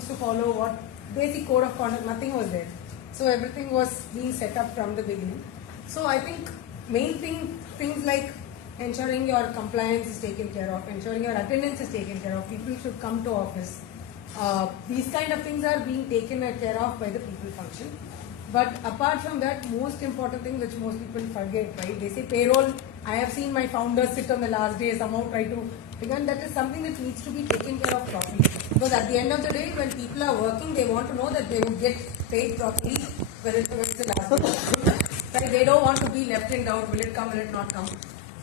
rules to follow, what basic code of conduct, nothing was there. So everything was being set up from the beginning. So I think main things like ensuring your compliance is taken care of, ensuring your attendance is taken care of, people should come to office. These kind of things are being taken care of by the people function. But apart from that, most important thing which most people forget, right? They say payroll. I have seen my founders sit on the last day, somehow try to, again, that is something that needs to be taken care of properly. Because at the end of the day, when people are working, they want to know that they will get paid properly when it's the last day. Right? They don't want to be left in doubt, will it come, will it not come.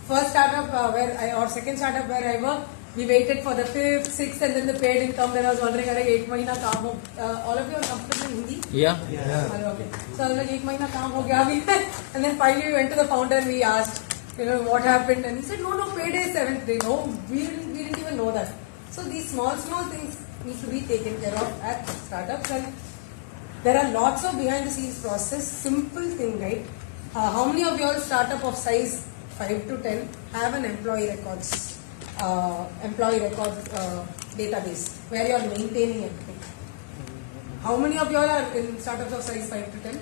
First startup or second startup where I work, we waited for the 5th, 6th and then the paid income. Then I was wondering, 1 month kaam ho. All of you are comfortable in Hindi? Yeah. Okay. So I was like, 1 month kaam ho gaya. And then finally we went to the founder and we asked, what happened? And he said, no, paid is 7th day. No, we didn't even know that. So these small things need to be taken care of at startups. And there are lots of behind the scenes process. Simple thing, right? How many of your startup of size 5 to 10 have an employee records database where you are maintaining everything? How many of you all are in startups of size 5 to 10?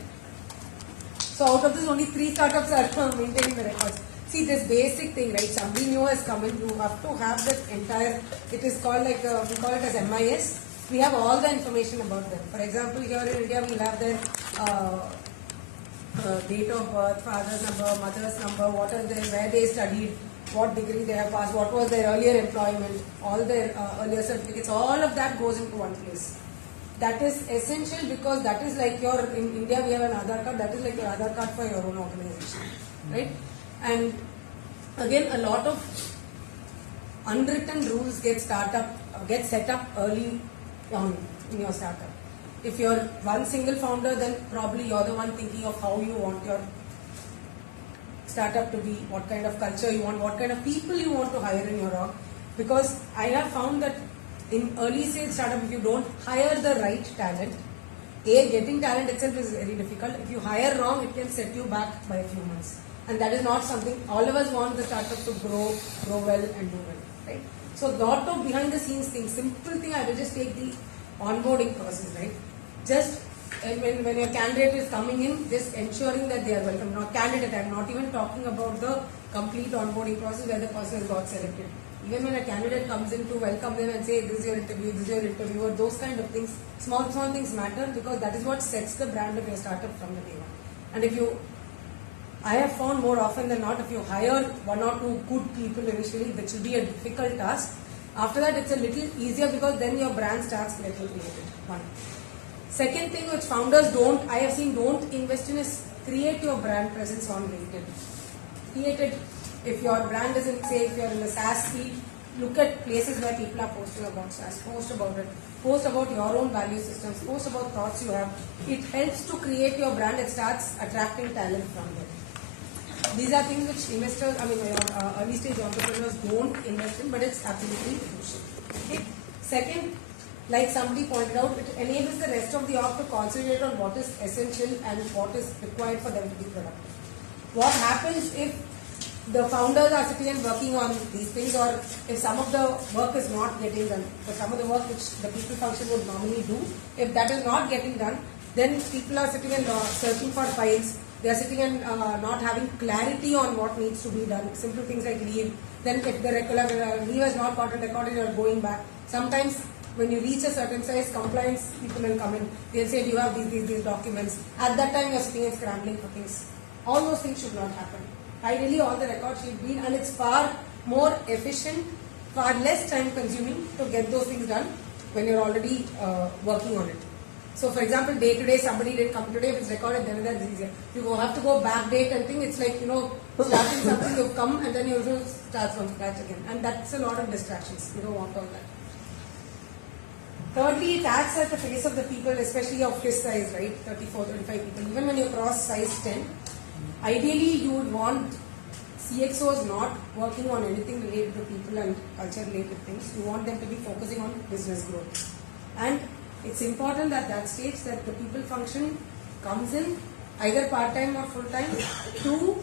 So out of this, only 3 startups are maintaining the records. See, this basic thing, right? Somebody new has come in. You have to have that entire. It is called like we call it as MIS. We have all the information about them. For example, here in India, we have their date of birth, father's number, mother's number, where they studied, what degree they have passed, what was their earlier employment, all their earlier certificates, all of that goes into one place. That is essential because that is like in India we have an Aadhaar card, that is like your Aadhaar card for your own organization, right? And again, a lot of unwritten rules get set up early on in your startup. If you're one single founder, then probably you're the one thinking of how you want your startup to be, what kind of culture you want, what kind of people you want to hire in your org. Because I have found that in early stage startup, if you don't hire the right talent, getting talent itself is very difficult. If you hire wrong, it can set you back by a few months. And that is not something, all of us want the startup to grow well and do well, right? So lot of behind the scenes things, simple thing, I will just take the onboarding process, right? Just when your candidate is coming in, just ensuring that they are welcome. Not candidate, I'm not even talking about the complete onboarding process where the person has got selected. Even when a candidate comes in, to welcome them and say, this is your interview, or those kind of things, small things matter because that is what sets the brand of your startup from the day one. And I have found more often than not, if you hire 1 or 2 good people initially, which will be a difficult task, after that it's a little easier because then your brand starts getting created. One. Second thing which founders don't invest in is create your brand presence on LinkedIn. Create it. If your brand isn't, say if you're in the SaaS field, look at places where people are posting about SaaS, post about it, post about your own value systems, post about thoughts you have. It helps to create your brand, it starts attracting talent from there. These are things which investors, early stage entrepreneurs don't invest in, but it's absolutely crucial. Okay. Second, like somebody pointed out, it enables the rest of the org to concentrate on what is essential and what is required for them to be productive. What happens if the founders are sitting and working on these things, or if some of the work is not getting done, but some of the work which the people function would normally do, if that is not getting done, then people are sitting and searching for files. They are sitting and not having clarity on what needs to be done. Simple things like leave. Then if the leave has not gotten recorded, you are going back. Sometimes when you reach a certain size, compliance people will come in. They'll say, do you have these documents? At that time, you are sitting and scrambling for things. All those things should not happen. Ideally, all the records should be, and it's far more efficient, far less time consuming to get those things done when you're already working on it. So, for example, day to day, somebody didn't come today, if it's recorded, then that's easier. You have to go back date and think, it's like, starting something, you've come and then you have to start from scratch again. And that's a lot of distractions. You don't want all that. Thirdly, it acts as the face of the people, especially of his size, right? 34, 35 people. Even when you cross size 10, ideally you would want CXOs not working on anything related to people and culture related things. You want them to be focusing on business growth. And it's important at that stage that the people function comes in either part-time or full-time to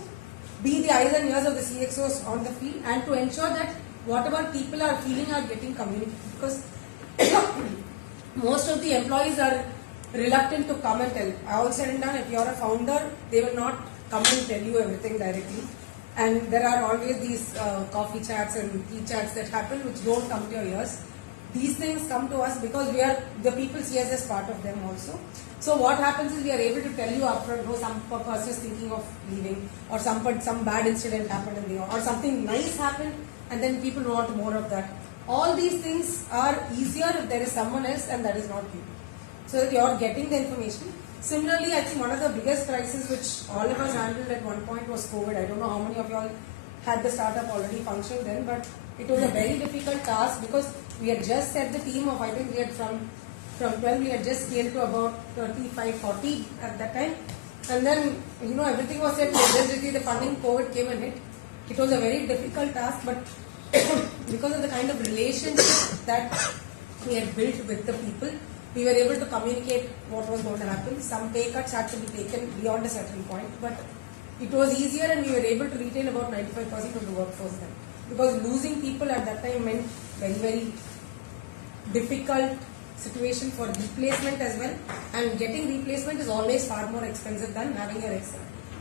be the eyes and ears of the CXOs on the field and to ensure that whatever people are feeling are getting communicated. Because most of the employees are reluctant to come and tell. All said and done, if you are a founder, they will not come and tell you everything directly. And there are always these coffee chats and tea chats that happen which don't come to your ears. These things come to us because we are the people see us as part of them also. So what happens is we are able to tell you upfront, oh, some person is thinking of leaving, or some bad incident happened in the, or something nice happened, and then people want more of that. All these things are easier if there is someone else and that is not you. So that you are getting the information. Similarly, I think one of the biggest crises which all of us handled at one point was COVID. I don't know how many of you all had the startup already functioned then, but it was a very difficult task because we had just set the team of, I think we had from 12 we had just scaled to about 35, 40 at that time. And then, everything was set, just the funding, COVID came and hit. It was a very difficult task, but because of the kind of relationship that we had built with the people, we were able to communicate what was going to happen. Some pay cuts had to be taken beyond a certain point, but it was easier and we were able to retain about 95% of the workforce then. Because losing people at that time meant very, very difficult situation for replacement as well, and getting replacement is always far more expensive than having your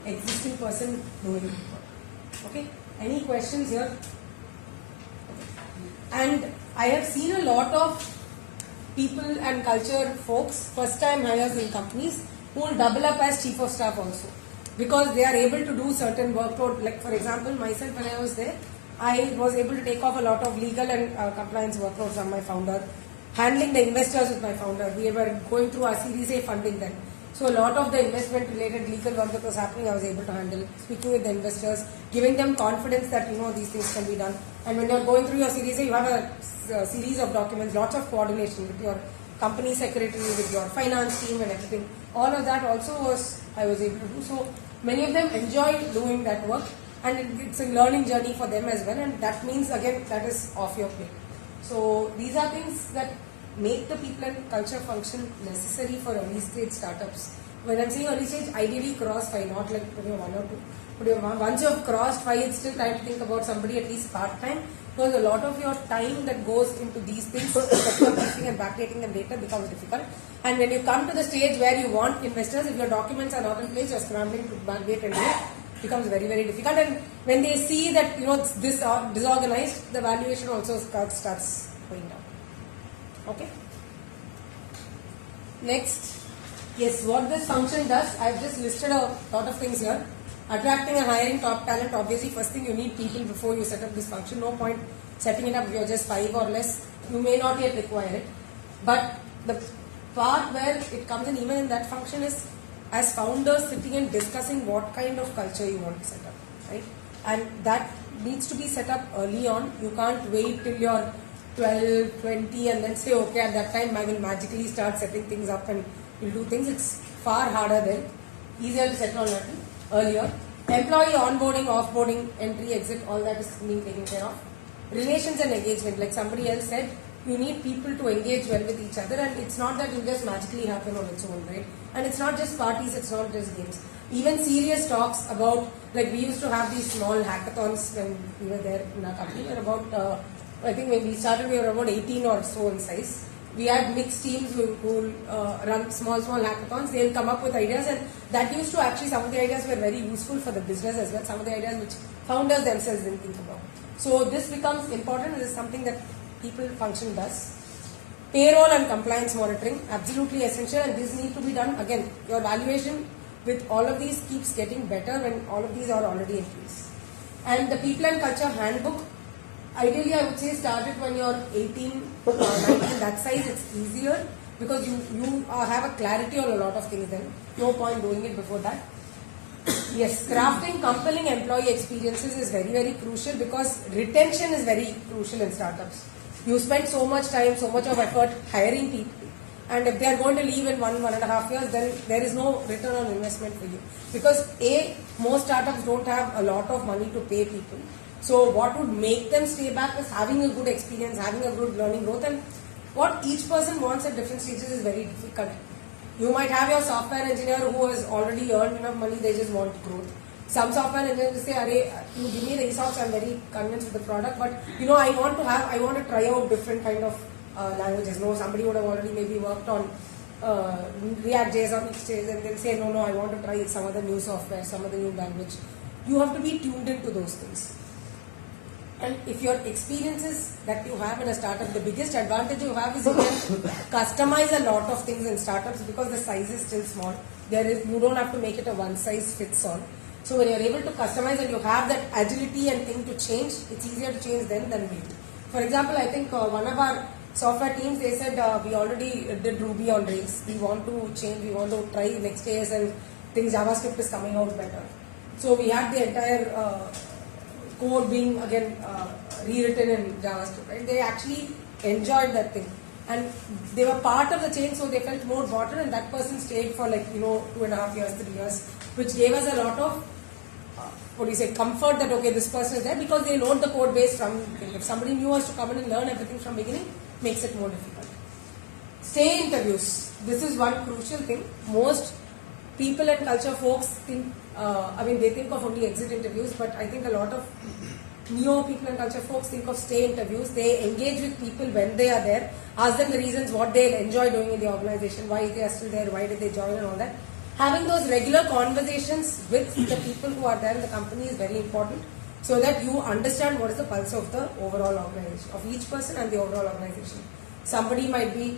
existing person doing it. Okay, any questions here? And I have seen a lot of people and culture folks, first time hires in companies, who will double up as chief of staff also, because they are able to do certain workload. Like for example, myself when I was there, I was able to take off a lot of legal and compliance workloads on my founder, handling the investors with my founder. We were going through our Series A funding then. So a lot of the investment related legal work that was happening, I was able to handle, speaking with the investors, giving them confidence that these things can be done. And when you're going through your Series A, you have a series of documents, lots of coordination with your company secretary, with your finance team and everything. All of that also I was able to do. So many of them enjoy doing that work, and it's a learning journey for them as well, and that means again that is off your plate. So these are things that make the people and culture function necessary for early stage startups. When I'm saying early stage, ideally cross 5, not like when you're 1 or 2. But once you have crossed 5, it's still time to think about somebody at least part-time, because a lot of your time that goes into these things, collecting and backdating the data becomes difficult. And when you come to the stage where you want investors, if your documents are not in place, you're scrambling to backdate and do it, becomes very, very difficult. And when they see that it's this disorganized, the valuation also starts going down. Okay. Next, yes, what this function does, I've just listed a lot of things here. Attracting and hiring top talent, obviously first thing you need people before you set up this function. No point setting it up if you're just 5 or less. You may not yet require it. But the part where it comes in even in that function is as founders sitting and discussing what kind of culture you want to set up, right? And that needs to be set up early on. You can't wait till you're 12, 20 and then say, okay, at that time I will magically start setting things up and will do things. It's far harder then. Easier to set on earlier. Employee onboarding, offboarding, entry, exit, all that is being taken care of. Relations and engagement, like somebody else said, you need people to engage well with each other, and it's not that it will just magically happen on its own, right? And it's not just parties, it's not just games. Even serious talks about, like we used to have these small hackathons when we were there in our company. We were about, I think when we started, we were about 18 or so in size. We had mixed teams who run small hackathons. They'll come up with ideas, and that used to actually, some of the ideas were very useful for the business as well. Some of the ideas which founders themselves didn't think about. So this becomes important. This is something that people function does. Payroll and compliance monitoring, absolutely essential, and this needs to be done. Again, your valuation with all of these keeps getting better when all of these are already in place. And the people and culture handbook, ideally I would say start it when you're 18, 19, that size. It's easier because you have a clarity on a lot of things then. No point doing it before that. Yes, crafting compelling employee experiences is very, very crucial because retention is very crucial in startups. You spend so much time, so much of effort hiring people, and if they are going to leave in 1.5 years, then there is no return on investment for you. Because most startups don't have a lot of money to pay people. So what would make them stay back is having a good experience, having a good learning growth, and what each person wants at different stages is very difficult. You might have your software engineer who has already earned enough money, they just want growth. Some software engineers say, "Arey, you give me the ESOPs, I'm very convinced with the product, but I want to try out different kind of languages. No, somebody would have already maybe worked on React.js or Next.js and then say, no, I want to try some other new software, some other new language. You have to be tuned into those things. And if your experiences that you have in a startup, the biggest advantage you have is you can customize a lot of things in startups because the size is still small. You don't have to make it a one size fits all. So when you're able to customize and you have that agility and thing to change, it's easier to change then than later. For example, I think one of our software teams, they said we already did Ruby on Rails. We want to change, we want to try Next.js and things JavaScript is coming out better. So we had the entire code being again rewritten in JavaScript. Right? They actually enjoyed that thing. And they were part of the change, so they felt more bought in, and that person stayed for 2.5 years, 3 years, which gave us a lot of comfort that okay, this person is there because they know the code base from. If somebody new has to come in and learn everything from beginning, makes it more difficult. Stay interviews. This is one crucial thing. Most people and culture folks think, they think of only exit interviews, but I think a lot of neo people and culture folks think of stay interviews. They engage with people when they are there, ask them the reasons what they enjoy doing in the organization, why they are still there, why did they join and all that. Having those regular conversations with the people who are there in the company is very important so that you understand what is the pulse of the overall organization, of each person and the overall organization. Somebody might be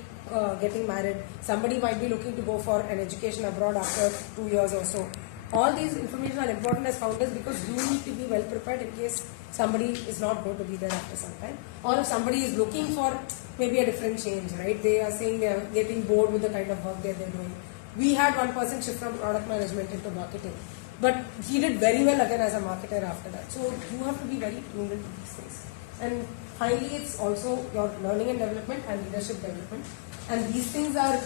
getting married, somebody might be looking to go for an education abroad after 2 years or so. All these information are important as founders because you need to be well prepared in case somebody is not going to be there after some time. Or if somebody is looking for maybe a different change, right? They are saying they are getting bored with the kind of work that they're doing. We had one person shift from product management into marketing. But he did very well again as a marketer after that. So you have to be very tuned into these things. And finally, it's also your learning and development and leadership development. And these things are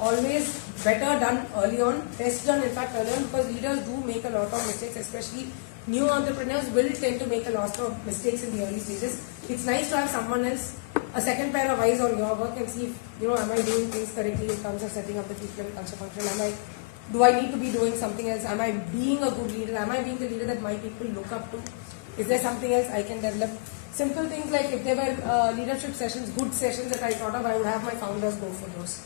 always better done early on, best done in fact early on, because leaders do make a lot of mistakes, especially new entrepreneurs will tend to make a lot of mistakes in the early stages. It's nice to have someone else, a second pair of eyes on your work and see if, am I doing things correctly in terms of setting up the people and culture function? Do I need to be doing something else? Am I being a good leader? Am I being the leader that my people look up to? Is there something else I can develop? Simple things like if there were leadership sessions, good sessions that I thought of, I would have my founders go for those.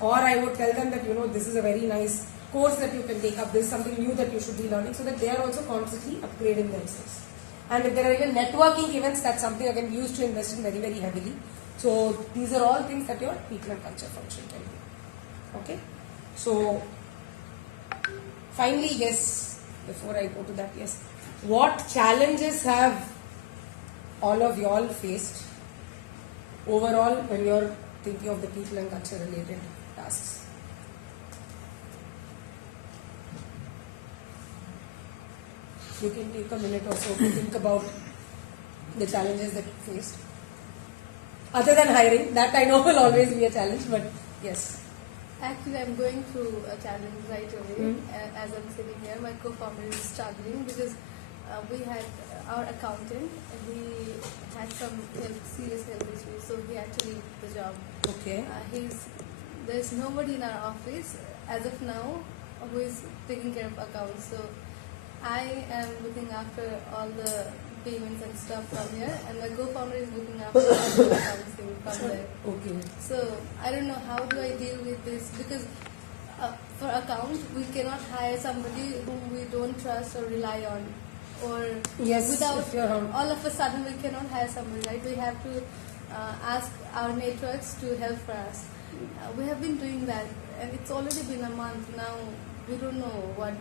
Or I would tell them that, this is a very nice course that you can take up, this is something new that you should be learning, so that they are also constantly upgrading themselves. And if there are even networking events, that's something again used to invest in very, very heavily. So these are all things that your people and culture function can do. Okay? So finally, yes, before I go to that, yes, what challenges have all of y'all faced overall when you're thinking of the people and culture related tasks? You can take a minute or so to think about the challenges that you faced. Other than hiring, that I know will always be a challenge, but yes. Actually, I'm going through a challenge right away. As I'm sitting here, my co-founder is struggling because we had our accountant, he had some serious health issues, so he had to leave the job. Okay. There's nobody in our office as of now who is taking care of accounts. So I am looking after all the payments and stuff from here, and my co-founder is looking after all the accounts from there. Okay. So I don't know how do I deal with this because for accounts we cannot hire somebody whom we don't trust or rely on, or yes, without all of a sudden we cannot hire somebody, right? We have to ask our networks to help for us. We have been doing that, and it's already been a month now. We don't know what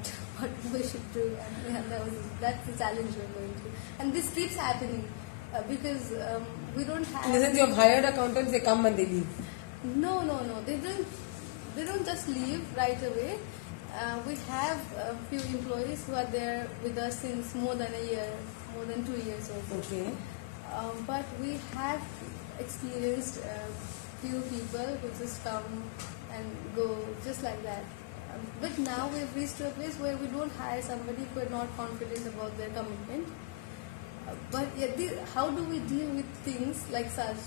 we should do, and that's the challenge we're going through. And this keeps happening because we don't have. In the sense, you have hired accountants, they come and they leave. No. They don't just leave right away. We have a few employees who are there with us since more than a year, more than 2 years or so. Okay. But we have experienced few people who just come and go just like that. But now we've reached to a place where we don't hire somebody if we're not confident about their commitment. But how do we deal with things like such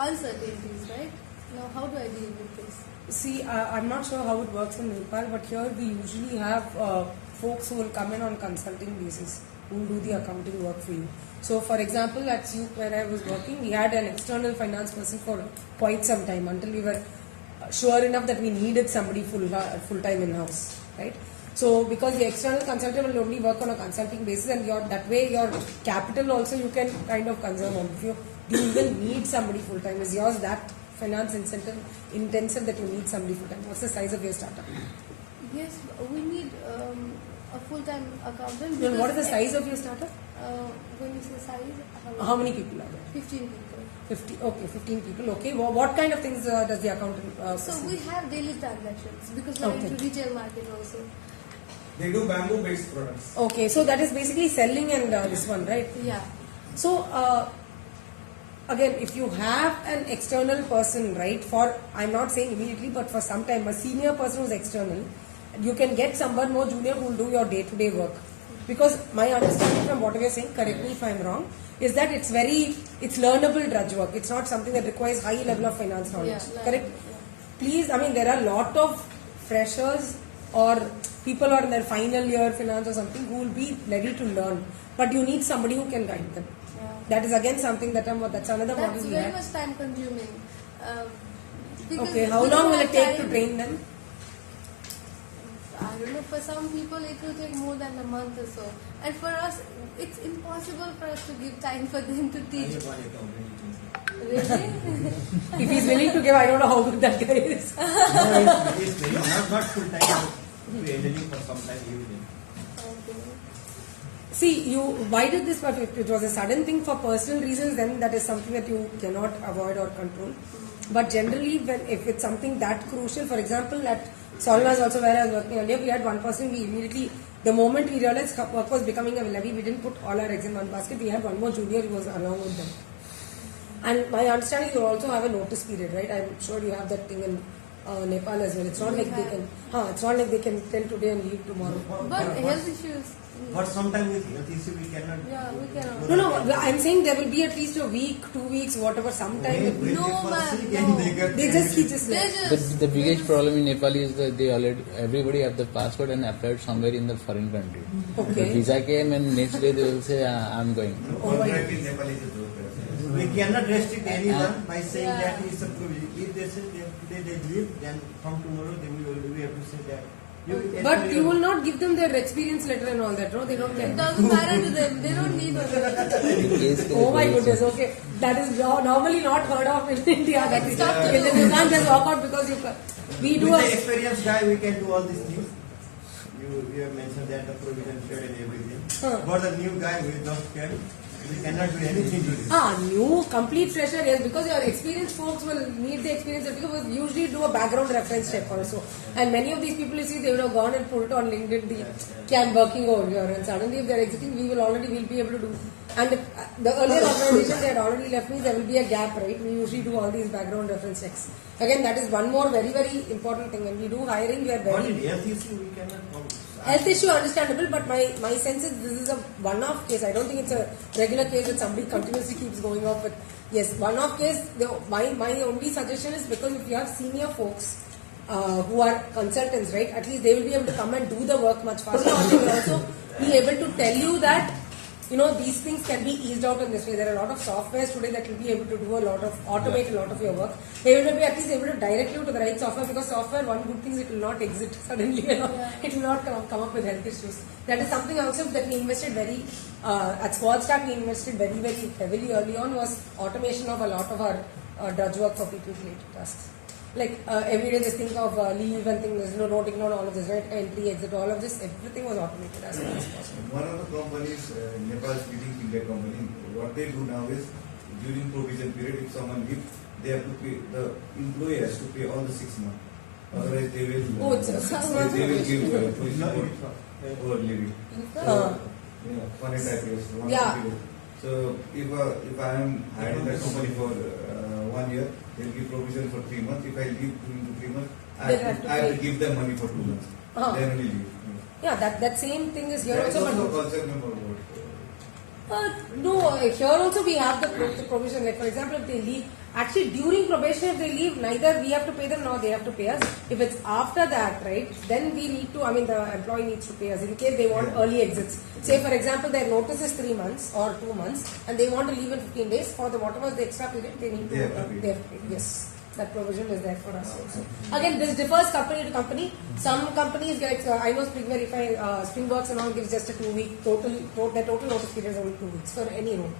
uncertainties, right? Now, how do I deal with this? See, I'm not sure how it works in Nepal, but here we usually have folks who will come in on consulting basis, who will do the accounting work for you. So, for example, at SUP where I was working, we had an external finance person for quite some time until we were sure enough that we needed somebody full time in house, right? So, because the external consultant will only work on a consulting basis, and that way your capital also you can kind of conserve on. If you even need somebody full time, is yours that finance intensive that you need somebody full time? What's the size of your startup? Yes, we need a full-time accountant. Then what is the size of your startup? When you say size, How many people are there? 15 people. 50. Okay, 15 people. Okay. Well, what kind of things does the accountant? So we have daily transactions because we're Okay. into retail market also. They do bamboo-based products. Okay, so that is basically selling and this one, right? Yeah. So, again, if you have an external person, right, I'm not saying immediately, but for some time, a senior person who's external, you can get someone more junior who will do your day-to-day work. Because my understanding from whatever you're saying, correct me if I'm wrong, is that it's learnable drudge work. It's not something that requires high level of finance knowledge. Yeah, Correct? yeah. Please, I mean, there are a lot of freshers or people who are in their final year finance or something who will be ready to learn. But you need somebody who can guide them. Yeah. That is again something that's another model That's we very have. much time consuming. Because Okay, how we long don't will have it take to time. train them? I don't know, for some people it will take more than a month or so. And for us, it's impossible for us to give time for them to teach. Really? If he's willing to give, I don't know how good that guy is. Not full time. We engineering for some time evening. Okay. See, why did this? If it was a sudden thing for personal reasons, then that is something that you cannot avoid or control. But generally, if it's something that crucial, for example, at Solnas also where I was working earlier, we had one person, we immediately, the moment we realized work was becoming a levy, we didn't put all our eggs in one basket, we had one more junior who was along with them. And my understanding, you also have a notice period, right? I'm sure you have that thing in Nepal as well. It's not like they can tell today and leave tomorrow. But health issues. But sometimes with health issue we cannot. Yeah, we cannot. No, I'm saying there will be at least a week, 2 weeks, whatever, sometime. They just left. The biggest problem in Nepal is that everybody have the passport and applied somewhere in the foreign country. Okay. The visa came and next day they will say, I'm going. Contract in Nepal is a joke. We cannot restrict anyone by saying that it's a provision. If they say today they leave, then from tomorrow we have to say that. But you will not give them their experience letter and all that, no? They don't It care. doesn't matter to them. They don't need it. Oh my goodness, okay. That is normally not heard of in India. That is, Stop okay, then you can't just walk out because we do With the a... experienced guy, we can do all these things. You have mentioned that the provision share and everything. For the new guy who is not scared, we cannot do anything to this. New, complete fresher, yes, because your experienced folks will need the experience certificate. We usually do a background reference check also. And many of these people, you see, they would have gone and put it on LinkedIn, I'm working over here. And suddenly if they're exiting, we'll be able to do. And if, the earlier organization, they had already left me, there will be a gap, right? We usually do all these background reference checks. Again, that is one more very, very important thing. When we do hiring, we are What very... in health issue we cannot follow. Health issue understandable, but my sense is this is a one-off case. I don't think it's a regular case that somebody continuously keeps going off with. Yes, one-off case. My only suggestion is because if you have senior folks who are consultants, right? At least they will be able to come and do the work much faster. And they will also be able to tell you that these things can be eased out in this way. There are a lot of softwares today that will be able to do automate a lot of your work. They will be at least able to direct you to the right software, because software, one good thing is it will not exit suddenly. It will not come up with health issues. That is something also that we invested at Squadstack, we invested very, very heavily early on, was automation of a lot of our drudge work for people-related tasks. Like every day just think of leave and things, noting down all of this, right? Entry, exit, all of this, everything was automated as much as possible. One of the companies, Nepal speaking India company, what they do now is during provision period, if someone leaves, they have to pay, the employee has to pay all the 6 months. Otherwise, they will. Oh, it's a 6 months They will probation. give provision over leaving. So, funny type is one period. So, if I am hired in the company for 1 year, they'll give provision for 3 months. If I leave during the 3 months, I have to give them money for 2 months. Then only leave. Yeah, that same thing is here That is also. also But concept number what? no, here also we have the provision. Like for example, if they leave Actually, during probation, if they leave, neither we have to pay them nor they have to pay us. If it's after that, right, then we need to, I mean, the employee needs to pay us in case they want early exits. Say, for example, their notice is 3 months or 2 months and they want to leave in 15 days. For the whatever the extra period, they need to, they have to pay. Yes. That provision is there for us also. Again, this differs company to company. Some companies get, I know Spring Verify, Springworks and all gives just a 2-week their total notice period is only 2 weeks for any role.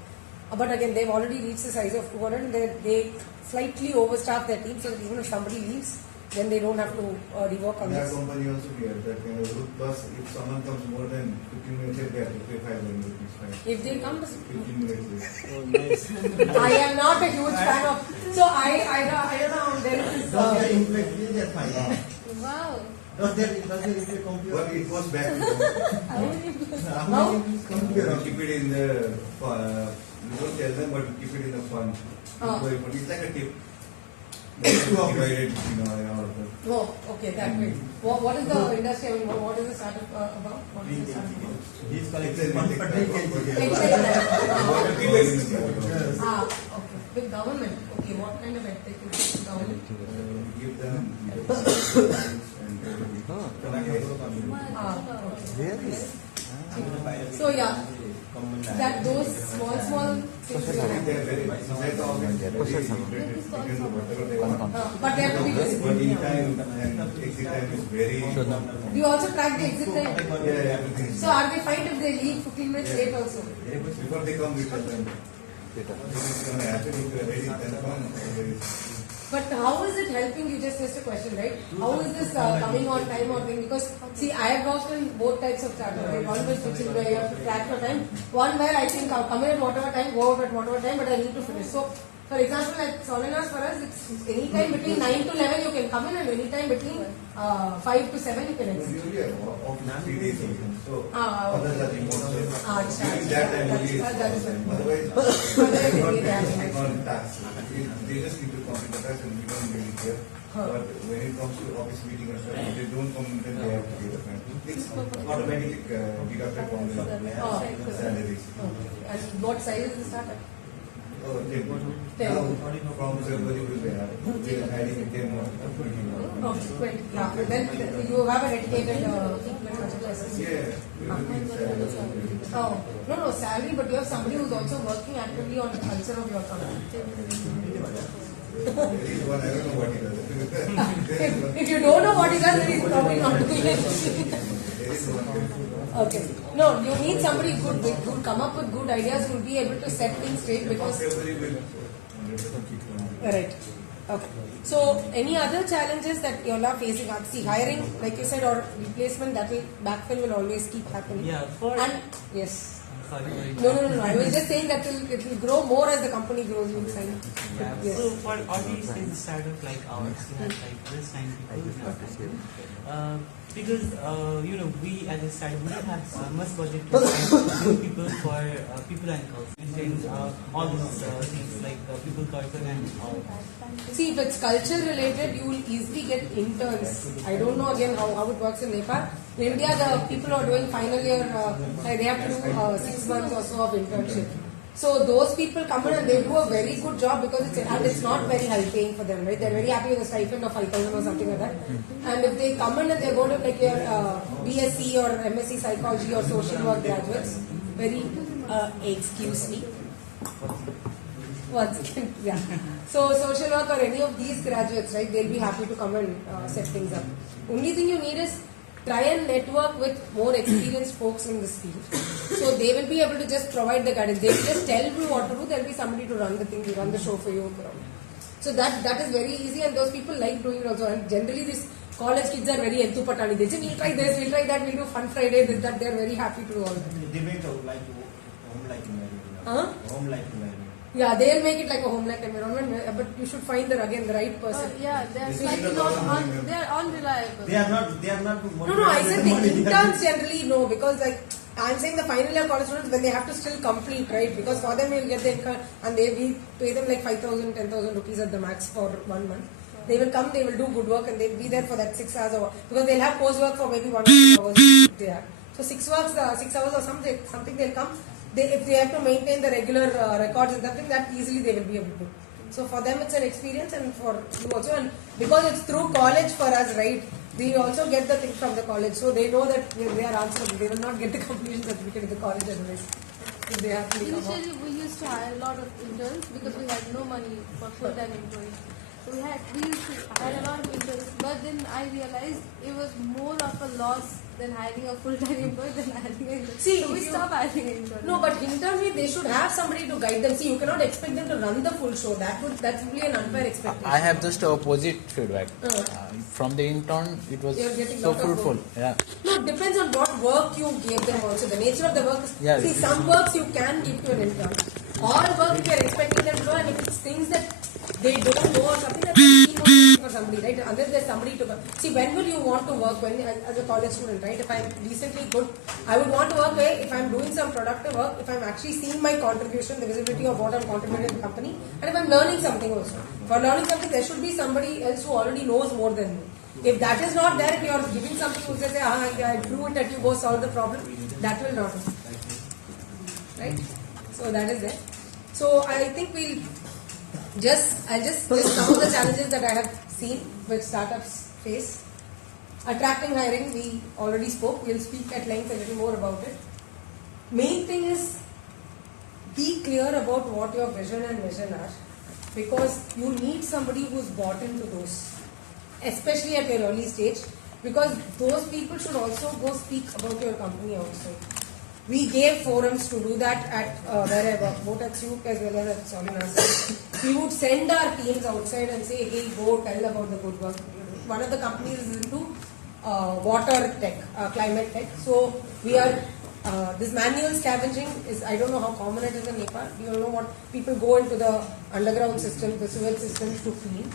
But again, they've already reached the size of 200 and they slightly overstaff their team so that even if somebody leaves, then they don't have to rework on That this. company also gave that kind of rule. Plus, if someone comes more than 15 minutes, they have to pay 500 rupees fine. If they come, 15 minutes late. Oh, nice. I am not a huge fan of. So I don't know. There is Does their employee they are fine? Wow. Does their employee compute? But it goes back to How many compute? keep it in the you don't tell them, but keep it in the fund. Employee fund. It's like a tip. Divided, all of them. Oh, okay, that way. What is the industry? I mean, what is the startup about? What is the startup about? He's collecting money for Like, Yes. okay. With government. Okay, what kind of edtech is government? Give them So yeah, that those small things. But they have to be visible. But in time and exit time is very. Do you also track the exit time? Yeah, everything. So are they fined if they leave 15 minutes late also? Before they come, we tell them. This is going to happen. If you are ready, then come. But how is it helping you? Just a question, right? How is this coming on time or thing? Because see, I have worked in both types of startup. Right? One which is where you have to track your time. One where I think I'll come in at whatever time, go out at whatever time, but I need to finish. So, for example, like Solinas for us, it's any time between 9 to 11 you can come in, and any time between 5 to 7 you can exit. Usually off 3 days a week. So Ah, others are remote. So Acha, during that time that's- only. that is right. Otherwise, Otherwise, they they don't need take on tasks. They just need to complete the task and we don't really care. But when it comes to office meeting and stuff, if they don't come, then they have to pay the fine. It's automatically deducted from the salaries. And what size is the startup? Oh, 10. 10. Now, from February we will have adding 10 more. Oh, 20. Yeah, but then you have a dedicated process. Yeah. Oh, no, salary, but you have somebody who's also working actively on the culture of your company. There is one, I don't know what he does. If you don't know what he does, then he's probably not doing it. There is one. Okay. No, you need somebody who come up with good ideas, who will be able to set things straight because. February will 100% keep on. Right. Okay. So, any other challenges that you're not facing? See, hiring, like you said, or replacement, that will backfill will always keep happening. Yeah, for And yes. sorry. No. I was just saying that it will grow more as the company grows. You'll find. Yeah. Yes. So for audience in the startup like ours, we have like this 9 people. Because we as a startup we don't have much budget to hire people for people and culture and all these things like people culture and all. See, if it's culture related, you will easily get interns. I don't know again how it works in Nepal. In India, the people who are doing final year, they have to do 6 months or so of internship. So those people come in and they do a very good job because it's not very high paying for them, right? They're very happy with a stipend of 5,000 or something like that. And if they come in and they're going to like your BSc or MSc psychology or social work graduates, very excuse me. Once again, yeah. So social work or any of these graduates, right? They'll be happy to come and set things up. Only thing you need is try and network with more experienced folks in this field. So they will be able to just provide the guidance. They will just tell you what to do. There will be somebody to run the thing, to run the show for you. So that is very easy, and those people like doing it also. And generally, these college kids are very entupatani. They say, we'll try this, we'll try that, we'll do Fun Friday, this, that. They're very happy to do all that. They make a home-like environment. Huh? Home-like environment. Yeah, they'll make it like a home-like environment, but you should find the right person. Yeah, they're slightly they're unreliable. They are not. No, I said the interns generally no, because like I'm saying the final year college students when they have to still complete, right? Because for them you'll get the income and we pay them like 5,000, 10,000 rupees at the max for 1 month. They will come, they will do good work and they'll be there for that 6 hours or because they'll have post work for maybe 1 hour they have. So 6 hours or something they'll come. If they have to maintain the regular records and something that easily they will be able to do. So for them it's an experience, and for you also, and because it's through college for us, right? We also get the thing from the college, so they know that they are answerable. They will not get the completion certificate in the college otherwise. If they have to come out. Initially, we used to hire a lot of interns because we had no money for full-time employees. So we used to hire a lot of interns, but then I realized it was more of a loss than hiring a full-time employee than hiring an intern. See, so we if you- stopped hiring an intern. No, but internally they should have somebody to guide them. See, you cannot expect them to run the full show. That's really an unfair expectation. I have just opposite feedback. From the intern, it was You're getting so lot of fruitful. work. Yeah. No, it depends on what work you gave them also. The nature of the work is, Yeah, see, it's- some works you can give to an intern. All work if you're expecting them to do, and if it's things that they don't know or something, that's for somebody, right? Unless there's somebody to see, when will you want to work when as a college student, right? If I'm recently good, I would want to work where if I'm doing some productive work, if I'm actually seeing my contribution, the visibility of what I'm contributing to the company, and if I'm learning something also. For learning something, there should be somebody else who already knows more than me. If that is not there, if you are giving something who says, I drew it at you, go solve the problem, that will not work. Right? So that is there. So I think I'll just list some of the challenges that I have seen which startups face. Attracting hiring, we already spoke. We'll speak at length a little more about it. Main thing is be clear about what your vision and mission are, because you need somebody who's bought into those, especially at your early stage, because those people should also go speak about your company also. We gave forums to do that at where I work, both at SUK as well as at Saralaksha. We would send our teams outside and say, hey, go tell about the good work. One of the companies is into water tech, climate tech. So we are, this manual scavenging is, I don't know how common it is in Nepal. You don't know what people go into the underground system, the sewage systems to clean.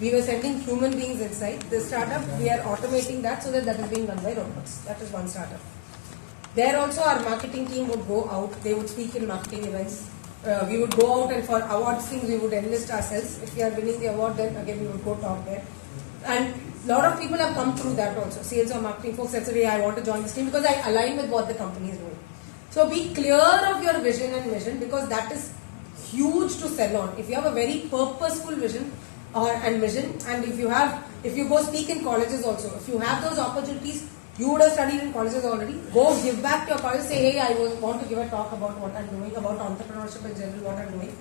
We were sending human beings inside. This startup, we are automating that so that is being done by robots. That is one startup. There also our marketing team would go out, they would speak in marketing events. We would go out and for awards things we would enlist ourselves. If we are winning the award, then again we would go talk there. And a lot of people have come through that also. Sales or marketing folks that say, hey, I want to join this team because I align with what the company is doing. So be clear of your vision and mission, because that is huge to sell on. If you have a very purposeful vision and mission, and if you go speak in colleges also, if you have those opportunities, you would have studied in colleges already, go give back to your college, say, hey, I want to give a talk about what I'm doing, about entrepreneurship in general, what I'm doing.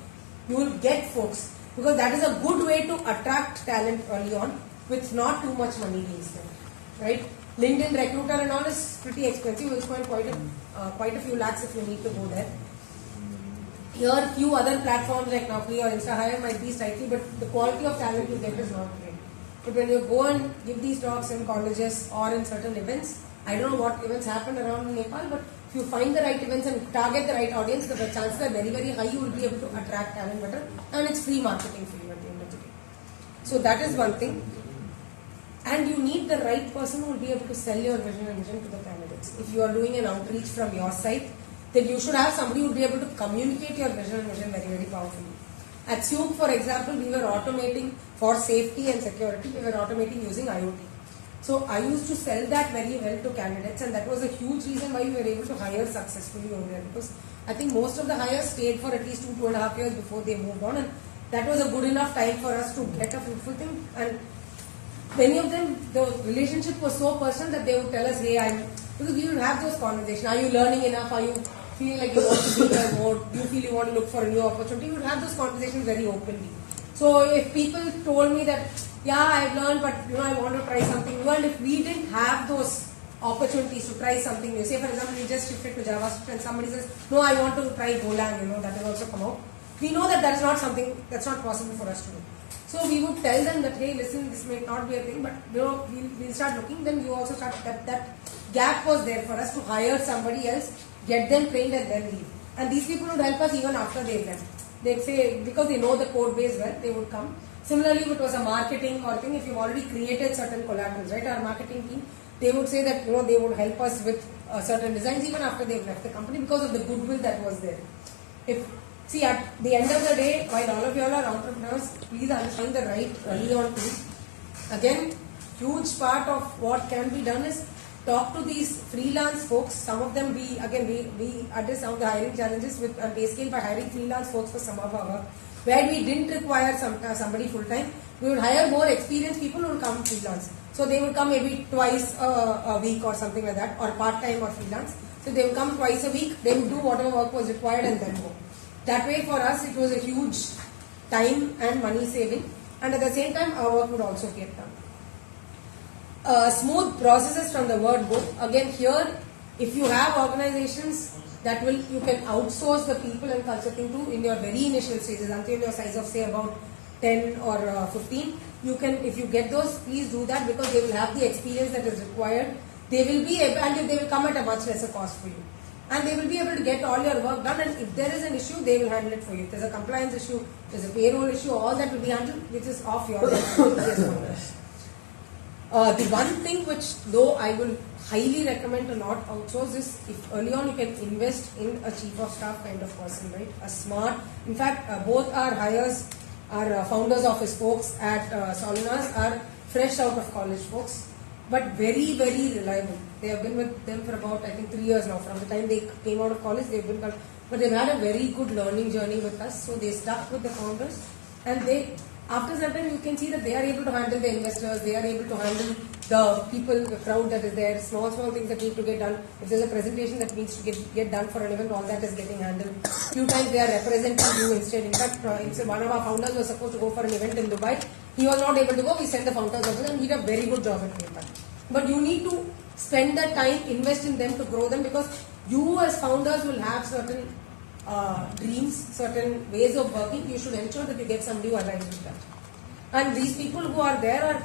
You will get folks, because that is a good way to attract talent early on with not too much money being spent, right? LinkedIn Recruiter and all is pretty expensive. You will spend quite a few lakhs if you need to go there. Here, few other platforms like Naukri or InstaHire might be slightly, but the quality of talent you get is not great. But when you go and give these talks in colleges or in certain events, I don't know what events happen around in Nepal, but if you find the right events and target the right audience, the chances are very, very high you will be able to attract talent better, and it's free marketing for you at the end of the day. So that is one thing. And you need the right person who will be able to sell your vision and mission to the candidates. If you are doing an outreach from your side, then you should have somebody who will be able to communicate your vision and mission very, very powerfully. At SUK, for example, we were automating for safety and security, we were automating using IoT. So I used to sell that very well to candidates, and that was a huge reason why we were able to hire successfully over there, because I think most of the hires stayed for at least 2.5 years before they moved on, and that was a good enough time for us to get a fruitful thing. And many of them, the relationship was so personal that they would tell us, hey, because we would have those conversations. Are you learning enough? Are you feeling like you want to be there more? Do you feel you want to look for a new opportunity? We would have those conversations very openly. So if people told me that, yeah, I've learned, but I want to try something new, and if we didn't have those opportunities to try something new, say for example, we just shifted to JavaScript and somebody says, no, I want to try Golang, that will also come out. We know that that is not something, that's not possible for us to do. So we would tell them that, hey, listen, this may not be a thing, but we'll start looking. Then you also start, that gap was there for us to hire somebody else, get them trained and then leave. And these people would help us even after they left. They'd say, because they know the code base well, they would come. Similarly, if it was a marketing or thing, if you've already created certain collaterals, right, our marketing team, they would say that, they would help us with certain designs even after they've left the company because of the goodwill that was there. See, at the end of the day, while all of you all are entrepreneurs, please understand the right early on things. Again, huge part of what can be done is talk to these freelance folks. Some of them, we address some of the hiring challenges with Payscale by hiring freelance folks for some of our work. where we didn't require somebody full time, we would hire more experienced people who would come freelance. So they would come maybe twice a week or something like that, or part time or freelance. So they would come twice a week, they would do whatever work was required and then go. That way for us it was a huge time and money saving, and at the same time our work would also get done. Smooth processes from the word go. Again here, if you have organizations that you can outsource the people and culture thing to in your very initial stages until your size of say about 10 or 15, you can, if you get those, please do that, because they will have the experience that is required. They will be able, and they will come at a much lesser cost for you. And they will be able to get all your work done, and if there is an issue, they will handle it for you. If there's a compliance issue, if there's a payroll issue, all that will be handled, which is off your responsibility. The one thing which though I will highly recommend to not outsource is, if early on you can invest in a chief of staff kind of person, right? A smart, in fact both our hires, our founders office folks at Solinas are fresh out of college folks, but very, very reliable. They have been with them for about, I think, 3 years now. From the time they came out of college, they've been, but they've had a very good learning journey with us. So they stuck with the founders, and they, after some time, you can see that they are able to handle the investors. They are able to handle the people, the crowd that is there. Small things that need to get done. If there's a presentation that needs to get done for an event, all that is getting handled. Few times they are representing you instead. In fact, one of our founders was supposed to go for an event in Dubai. He was not able to go. We sent the founders office, and he did a very good job at doing that. But you need to spend that time, invest in them to grow them, because you as founders will have certain dreams, certain ways of working. You should ensure that you get somebody who aligns with that. And these people who are there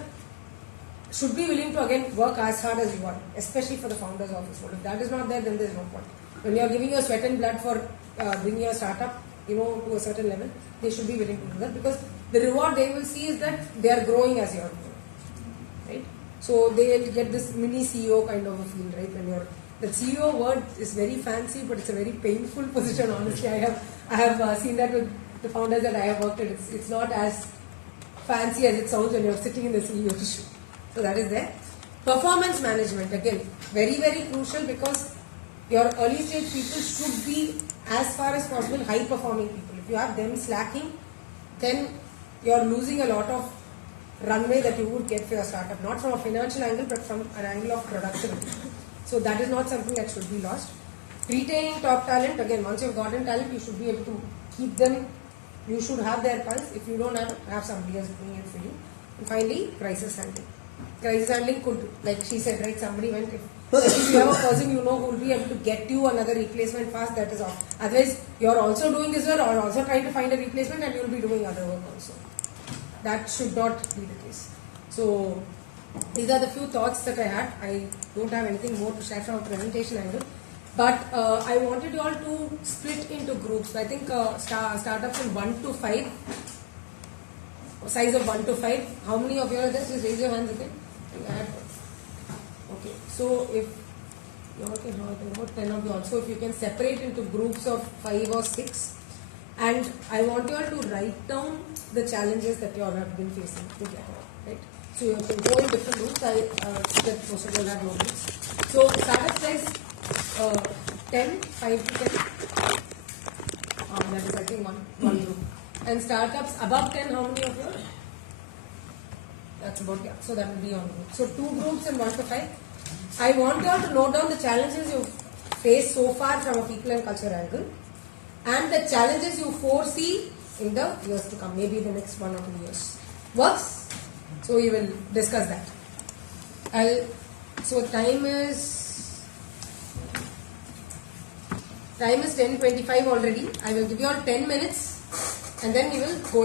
should be willing to again work as hard as you are, especially for the founders office. If that is not there, then there is no point. When you are giving your sweat and blood for bringing your startup, to a certain level, they should be willing to do that, because the reward they will see is that they are growing as you are growing, right? So they will get this mini CEO kind of a feel, right? When you're, the CEO word is very fancy, but it's a very painful position. Honestly, I have seen that with the founders that I have worked with. It's not as fancy as it sounds when you're sitting in the CEO position. So that is there. Performance management, again, very, very crucial, because your early stage people should be, as far as possible, high performing people. If you have them slacking, then you're losing a lot of runway that you would get for your startup, not from a financial angle, but from an angle of productivity. So that is not something that should be lost. Retaining top talent, again, once you've gotten talent, you should be able to keep them. You should have their pulse. If you don't have somebody else doing it for you. And finally, crisis handling. Crisis handling could, like she said, right, somebody went, if you have a person who will be able to get you another replacement fast, that is all. Otherwise, you're also doing this work, or also trying to find a replacement, and you'll be doing other work also. That should not be the case. So these are the few thoughts that I had. I don't have anything more to share from a presentation angle. But I wanted you all to split into groups. I think startups in 1 to 5, size of 1 to 5. How many of you are there? Just raise your hands again. Okay. So if you're working hard, about 10 of you also, if you can separate into groups of 5 or 6. And I want you all to write down the challenges that you all have been facing together, right? So you can go in different groups. I that most of you all have notebooks. So startup size 10, 5 to 10. That is, I think, one group. And startups above 10, how many of you? That's about, yeah. So that will be on group. So 2 groups and 1 to 5. I want you all to note down the challenges you've faced so far from a people and culture angle, and the challenges you foresee in the years to come, maybe the next 1 or 2 years. Works? So we will discuss that. So time is 10:25 already. I will give you all 10 minutes, and then we will go